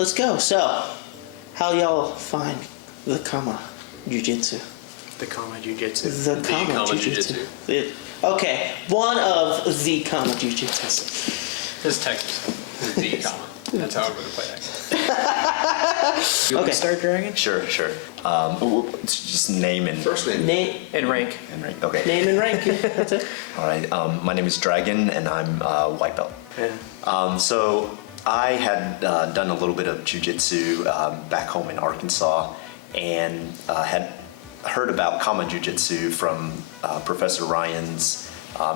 let's go. So, how y'all find the Kama Jiu-Jitsu? The Kama Jiu-Jitsu. The Kama Jiu-Jitsu. Okay, one of the Kama Jiu-Jitsus. This is Texas. The Kama. That's how I'm going to play that. Okay. Start, Dragon? Sure. It's just name and First name. Name And rank. Okay. Name and rank. That's it. All right. My name is Dragon, and I'm white belt. Yeah. So I had done a little bit of jiu-jitsu back home in Arkansas, and had heard about Kama Jiu-Jitsu from Professor Ryan's.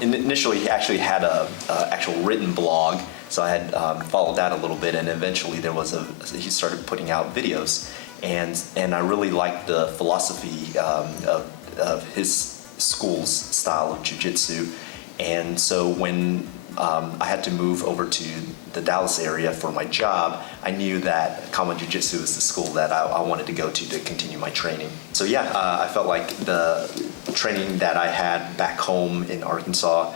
Initially, he actually had a actual written blog, so I had followed that a little bit, and eventually he started putting out videos, and I really liked the philosophy of his school's style of jiu-jitsu, and so when I had to move over to the Dallas area for my job, I knew that Kama Jiu-Jitsu was the school that I wanted to go to continue my training. So yeah, I felt like the training that I had back home in Arkansas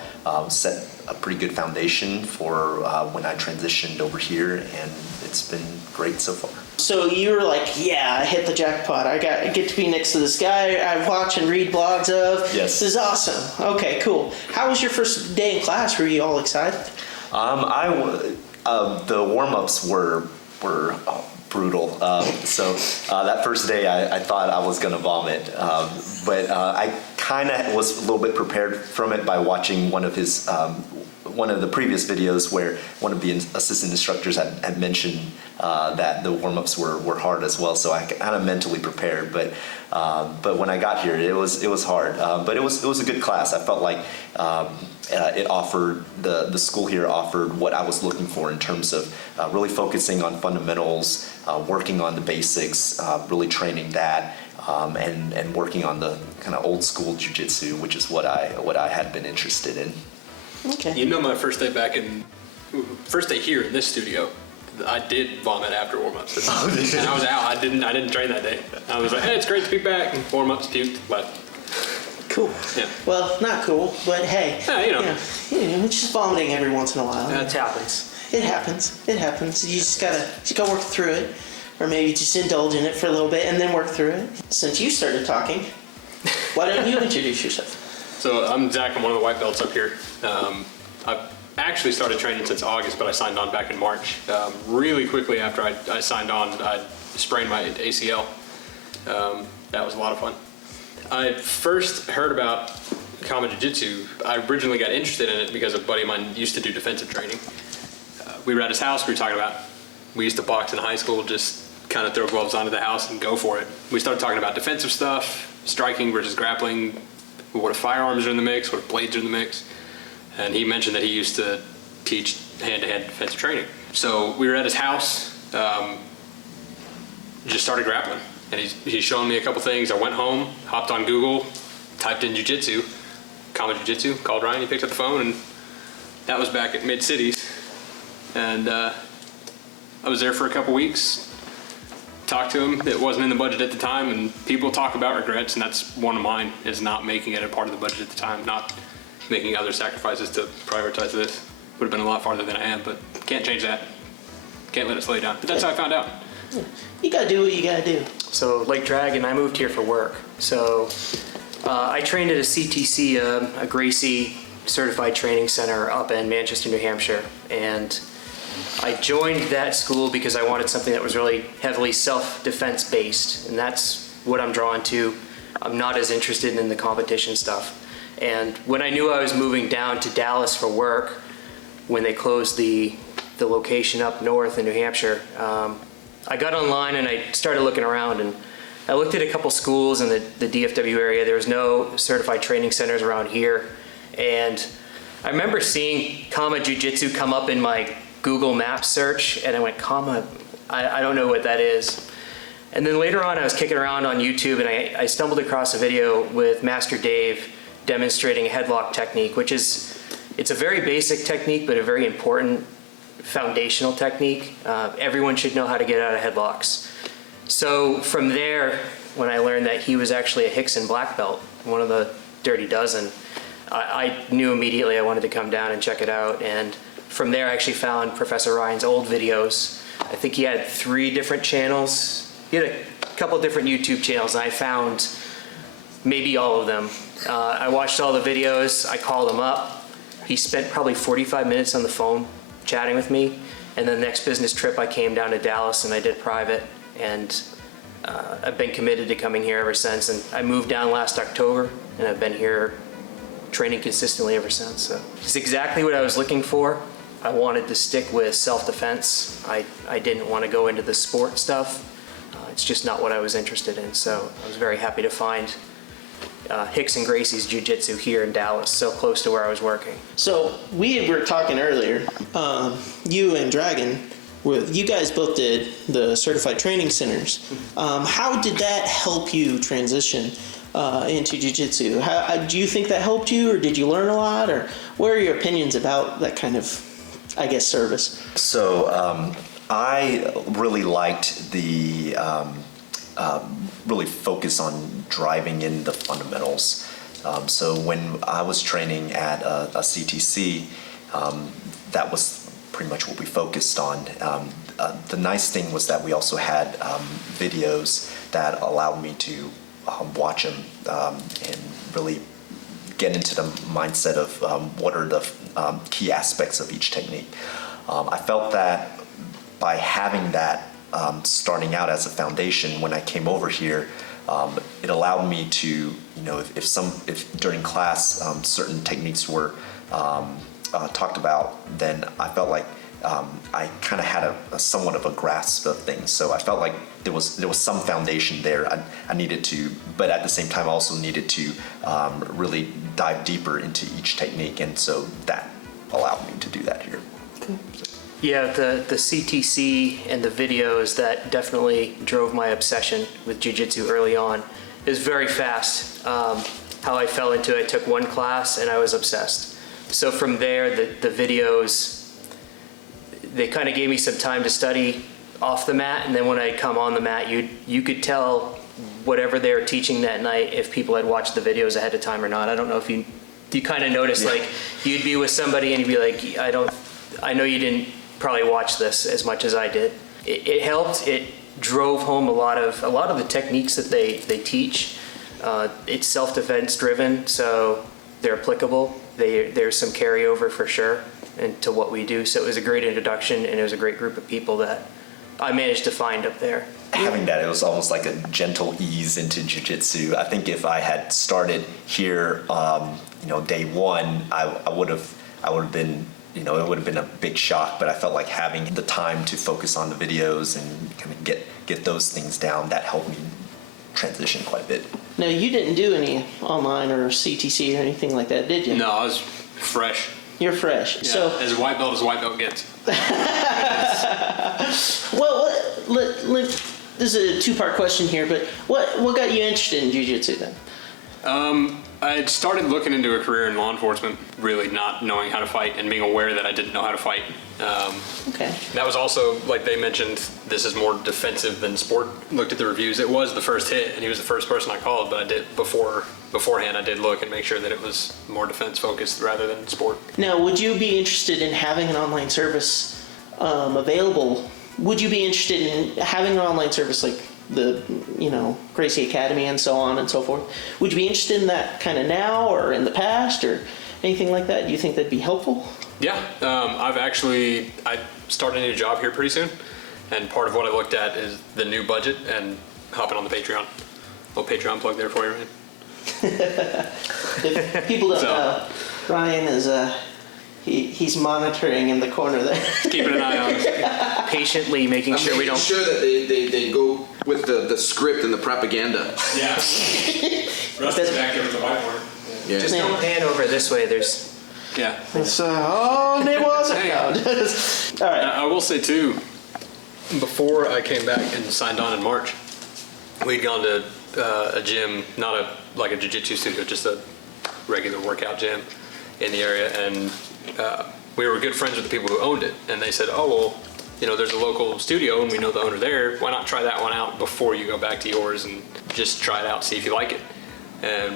set a pretty good foundation for when I transitioned over here, and it's been great so far. So you were like, yeah, I hit the jackpot. I get to be next to this guy I watch and read blogs of. Yes. This is awesome. Okay, cool. How was your first day in class? Were you all excited? The warm-ups were brutal. So that first day, I thought I was going to vomit, but I kind of was a little bit prepared from it by watching one of the previous videos where one of the assistant instructors had mentioned that the warm-ups were hard as well. So I kind of mentally prepared, but when I got here, it was hard. But it was a good class. I felt like it offered the school here offered what I was looking for in terms of really focusing on fundamentals, working on the basics, really training that, and working on the kind of old school jiu-jitsu, which is what I had been interested in. Okay. You know, my first day here in this studio, I did vomit after warm-ups. And I was out. I didn't train that day. I was like, hey, it's great to be back. And warm-ups, puked, but Cool. Yeah. Well, not cool, but hey. You know. It's just vomiting every once in a while. That happens. It happens. You just gotta work through it, or maybe just indulge in it for a little bit and then work through it. Since you started talking, why don't you introduce yourself? So I'm Zach. I'm one of the white belts up here. I've actually started training since August, but I signed on back in March. Really quickly after I signed on, I sprained my ACL. That was a lot of fun. I first heard about Kama Jiu-Jitsu. I originally got interested in it because a buddy of mine used to do defensive training. We were at his house. We used to box in high school, just kind of throw gloves onto the house and go for it. We started talking about defensive stuff, striking versus grappling, what if firearms are in the mix, what if blades are in the mix. And he mentioned that he used to teach hand-to-hand defensive training. So we were at his house, just started grappling. And he's shown me a couple things. I went home, hopped on Google, typed in jiu-jitsu, Kama Jiu-Jitsu, called Ryan, he picked up the phone, and that was back at Mid-Cities. And I was there for a couple weeks, talked to him. It wasn't in the budget at the time, and people talk about regrets, and that's one of mine, is not making it a part of the budget at the time, not making other sacrifices to prioritize this. Would have been a lot farther than I am, but can't change that. Can't let it slow you down. But that's how I found out. You gotta do what you gotta do. So, like Dragon, I moved here for work. So, I trained at a CTC, a Gracie certified training center up in Manchester, New Hampshire. And I joined that school because I wanted something that was really heavily self-defense based. And that's what I'm drawn to. I'm not as interested in the competition stuff. And when I knew I was moving down to Dallas for work, when they closed the location up north in New Hampshire, I got online and I started looking around, and I looked at a couple schools in the DFW area. There was no certified training centers around here. And I remember seeing Kama Jiu-Jitsu come up in my Google Maps search, and I went, Kama, I don't know what that is. And then later on, I was kicking around on YouTube, and I stumbled across a video with Master Dave demonstrating a headlock technique, which is, it's a very basic technique, but a very important foundational technique. Everyone should know how to get out of headlocks. So from there, when I learned that he was actually a RICKSON black belt, one of the Dirty Dozen, I knew immediately I wanted to come down and check it out. And from there, I actually found Professor Ryan's old videos, I think he had 3 different channels. He had a couple different YouTube channels, and I found maybe all of them. I watched all the videos, I called him up. He spent probably 45 minutes on the phone chatting with me, and then the next business trip I came down to Dallas and I did private, and I've been committed to coming here ever since. And I moved down last October, and I've been here training consistently ever since. So it's exactly what I was looking for. I wanted to stick with self-defense. I didn't want to go into the sport stuff. It's just not what I was interested in. So I was very happy to find Hicks and Gracie's Jiu-Jitsu here in Dallas, so close to where I was working. So we were talking earlier, you and Dragon, you guys both did the certified training centers. How did that help you transition into Jiu-Jitsu? Do you think that helped you, or did you learn a lot, or what are your opinions about that kind of, I guess, service? So I really liked the really focus on driving in the fundamentals. So when I was training at a CTC, that was pretty much what we focused on. The nice thing was that we also had videos that allowed me to watch them and really get into the mindset of what are the key aspects of each technique. I felt that by having that starting out as a foundation, when I came over here, it allowed me to, you know, if during class certain techniques were talked about, then I felt like I kind of had a somewhat of a grasp of things. So I felt like there was some foundation there. I needed to, but at the same time, I also needed to really dive deeper into each technique, and so that allowed me to do that here. Cool. Yeah, the CTC and the videos, that definitely drove my obsession with Jiu-Jitsu early on. It was very fast. How I fell into it, I took one class and I was obsessed. So from there, the videos, they kind of gave me some time to study off the mat, and then when I come on the mat, you could tell whatever they were teaching that night if people had watched the videos ahead of time or not. I don't know if you kind of noticed, like you'd be with somebody and you'd be like, I know you didn't probably watch this as much as I did. It helped. It drove home a lot of the techniques that they teach. It's self-defense driven, so they're applicable. There's some carryover for sure into what we do. So it was a great introduction, and it was a great group of people that I managed to find up there. Having that, it was almost like a gentle ease into jiu-jitsu. I think if I had started here, day one, I would have been, it would have been a big shock. But I felt like having the time to focus on the videos and kind of get those things down, that helped me transition quite a bit. Now, you didn't do any online or CTC or anything like that, did you? No, I was fresh. You're fresh. Yeah, So, as white belt gets. well, this is a two-part question here, but what got you interested in jiu-jitsu then? I had started looking into a career in law enforcement, really not knowing how to fight and being aware that I didn't know how to fight. Okay. That was also, like they mentioned, this is more defensive than sport. Looked at the reviews. It was the first hit, and he was the first person I called, but I did beforehand I did look and make sure that it was more defense focused rather than sport. Now, would you be interested in having an online service available? Would you be interested in having an online service like the, Gracie Academy and so on and so forth? Would you be interested in that kind of now or in the past or anything like that? Do you think that'd be helpful? Yeah, I started a new job here pretty soon, and part of what I looked at is the new budget and hopping on the Patreon. Little Patreon plug there for you, Ryan. If people don't know, Ryan is he's monitoring in the corner there. Keeping an eye on us. Patiently making sure we don't. Sure that they go with the script and the propaganda. Yeah. Rusty's back here with the whiteboard. Yeah. Just don't pan over this way. There's. Yeah. It's, it wasn't. All right. I will say too, before I came back and signed on in March, we'd gone to a gym, not like a jiu-jitsu studio, just a regular workout gym in the area, and we were good friends with the people who owned it, and they said, oh, well, there's a local studio and we know the owner there, why not try that one out before you go back to yours and just try it out, see if you like it. And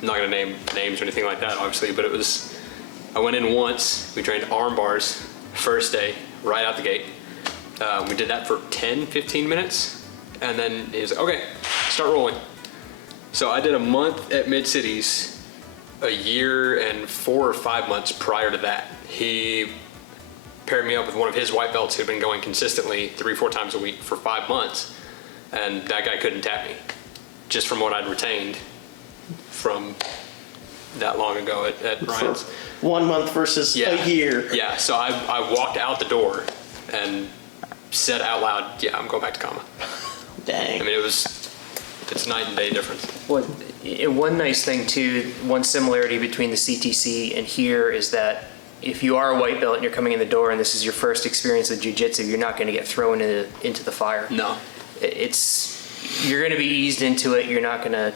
I'm not going to name names or anything like that, obviously, but I went in once, we trained arm bars, first day, right out the gate. We did that for 10, 15 minutes. And then he was like, okay, start rolling. So I did a month at Mid-Cities, a year and 4 or 5 months prior to that. He paired me up with one of his white belts who'd been going consistently 3-4 times a week for 5 months. And that guy couldn't tap me, just from what I'd retained from that long ago at Ryan's. 1 month versus a year. Yeah, so I walked out the door and said out loud, yeah, I'm going back to Kama. Dang. I mean, it's night and day difference. Well, one nice thing too, one similarity between the CTC and here is that if you are a white belt and you're coming in the door and this is your first experience with jiu-jitsu, you're not going to get thrown into the fire. No. You're going to be eased into it. You're not going to,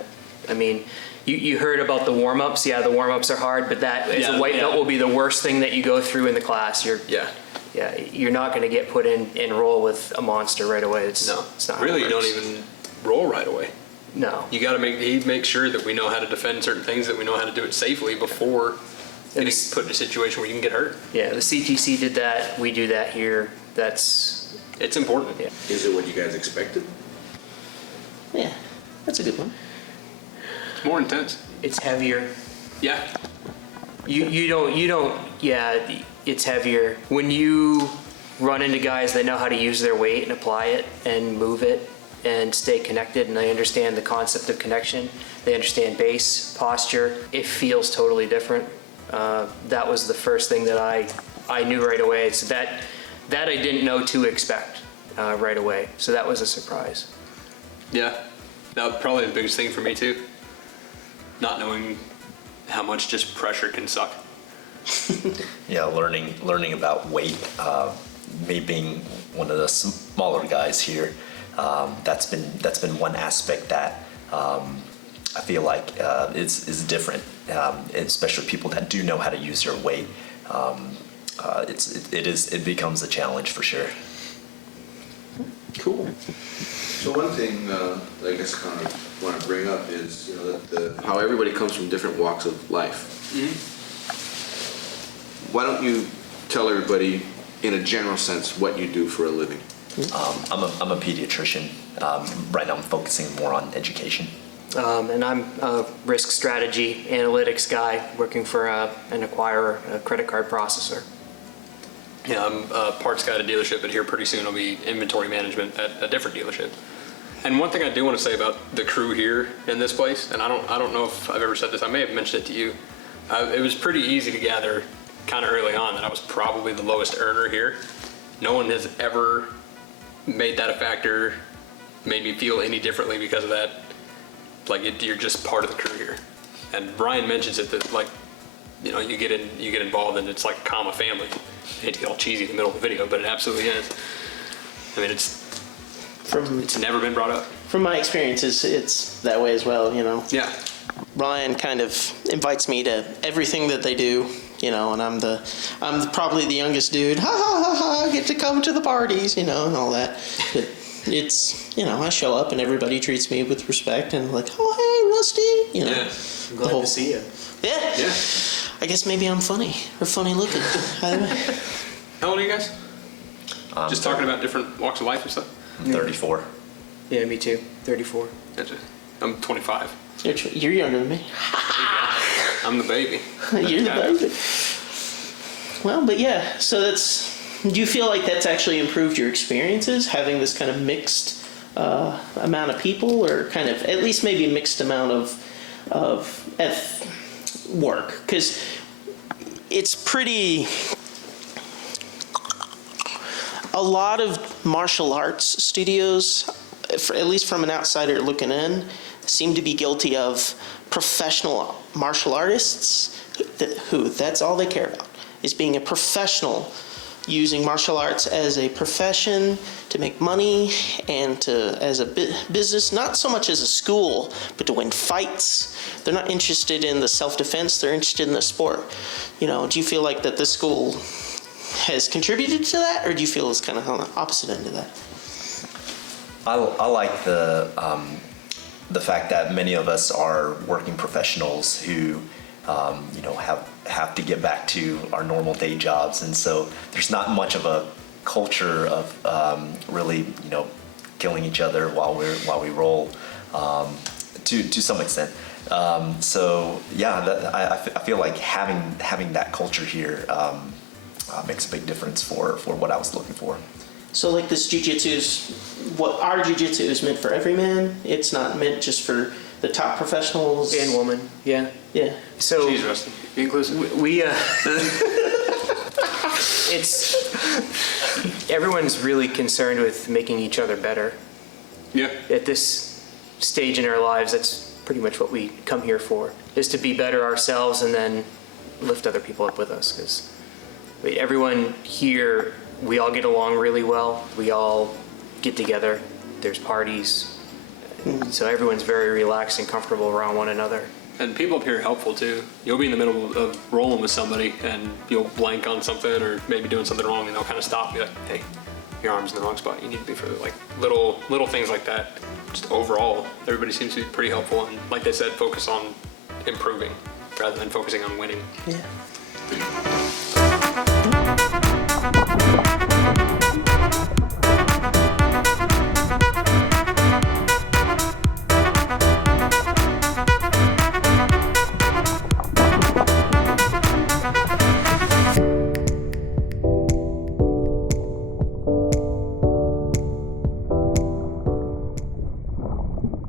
I mean, you heard about the warm-ups. Yeah, the warm-ups are hard, but that as a white belt will be the worst thing that you go through in the class. You're not going to get put in and roll with a monster right away. It's not Really, how it you works. don't even roll right away. No. You got to make sure that we know how to defend certain things, that we know how to do it safely before getting put in a situation where you can get hurt. Yeah, the CTC did that. We do that here. It's important. Yeah. Is it what you guys expected? Yeah, that's a good one. It's more intense. It's heavier. Yeah. You don't, yeah, it's heavier. When you run into guys that know how to use their weight and apply it and move it and stay connected, and they understand the concept of connection, they understand base, posture, it feels totally different. That was the first thing that I knew right away. So that I didn't know to expect right away. So that was a surprise. Yeah. That was probably the biggest thing for me too. Not knowing how much just pressure can suck. Yeah, learning about weight. Me being one of the smaller guys here, that's been one aspect that I feel like is different, especially people that do know how to use their weight. It becomes a challenge for sure. Cool. So one thing I guess kind of want to bring up is how everybody comes from different walks of life. Why don't you tell everybody in a general sense what you do for a living? I'm a pediatrician. Right now I'm focusing more on education. And I'm a risk strategy analytics guy working for an acquirer, a credit card processor. Yeah, I'm a parts guy at a dealership, but here pretty soon I'll be inventory management at a different dealership. And one thing I do want to say about the crew here in this place, and I don't know if I've ever said this, I may have mentioned it to you. It was pretty easy to gather kind of early on that I was probably the lowest earner here. No one has ever made that a factor, made me feel any differently because of that. Like you're just part of the crew here. And Brian mentions it that you get involved and it's like a Kama family. I hate to get all cheesy in the middle of the video, but it absolutely is. I mean, it's never been brought up. From my experiences, it's that way as well, Yeah. Ryan kind of invites me to everything that they do, and I'm probably the youngest dude. Ha ha ha ha! I get to come to the parties, and all that. But it's I show up and everybody treats me with respect and like, oh hey Rusty, Yeah. I'm glad to see you. Yeah. Yeah. I guess maybe I'm funny or funny looking. Either way. How old are you guys? Just talking about different walks of life and stuff. I'm 34. Yeah, me too. 34. Gotcha. I'm 25. You're younger than me. I'm the baby. You're the baby. Well, but yeah, so do you feel like that's actually improved your experiences, having this kind of mixed amount of people, or kind of at least maybe a mixed amount of work? Because it's pretty... A lot of martial arts studios, at least from an outsider looking in, seem to be guilty of professional martial artists who that's all they care about, is being a professional, using martial arts as a profession to make money and as a business, not so much as a school, but to win fights. They're not interested in the self-defense, they're interested in the sport. Do you feel like that this school has contributed to that, or do you feel it's kind of on the opposite end of that? I like the fact that many of us are working professionals who have to get back to our normal day jobs, and so there's not much of a culture of really, killing each other while we roll, to some extent. So yeah, I feel like having that culture here makes a big difference for what I was looking for. So like this jiu-jitsu's, what our jiu-jitsu is meant for every man. It's not meant just for the top professionals. And woman, yeah. Yeah. So Jeez, Rusty, be inclusive. we it's everyone's really concerned with making each other better. Yeah. At this stage in our lives, that's pretty much what we come here for, is to be better ourselves and then lift other people up with us. Because everyone here, we all get along really well. We all get together. There's parties. So everyone's very relaxed and comfortable around one another. And people up here are helpful too. You'll be in the middle of rolling with somebody and you'll blank on something or maybe doing something wrong and they'll kind of stop you like, hey, your arm's in the wrong spot. You need to be further. Like little things like that. Just overall, everybody seems to be pretty helpful and like they said, focus on improving rather than focusing on winning. Yeah.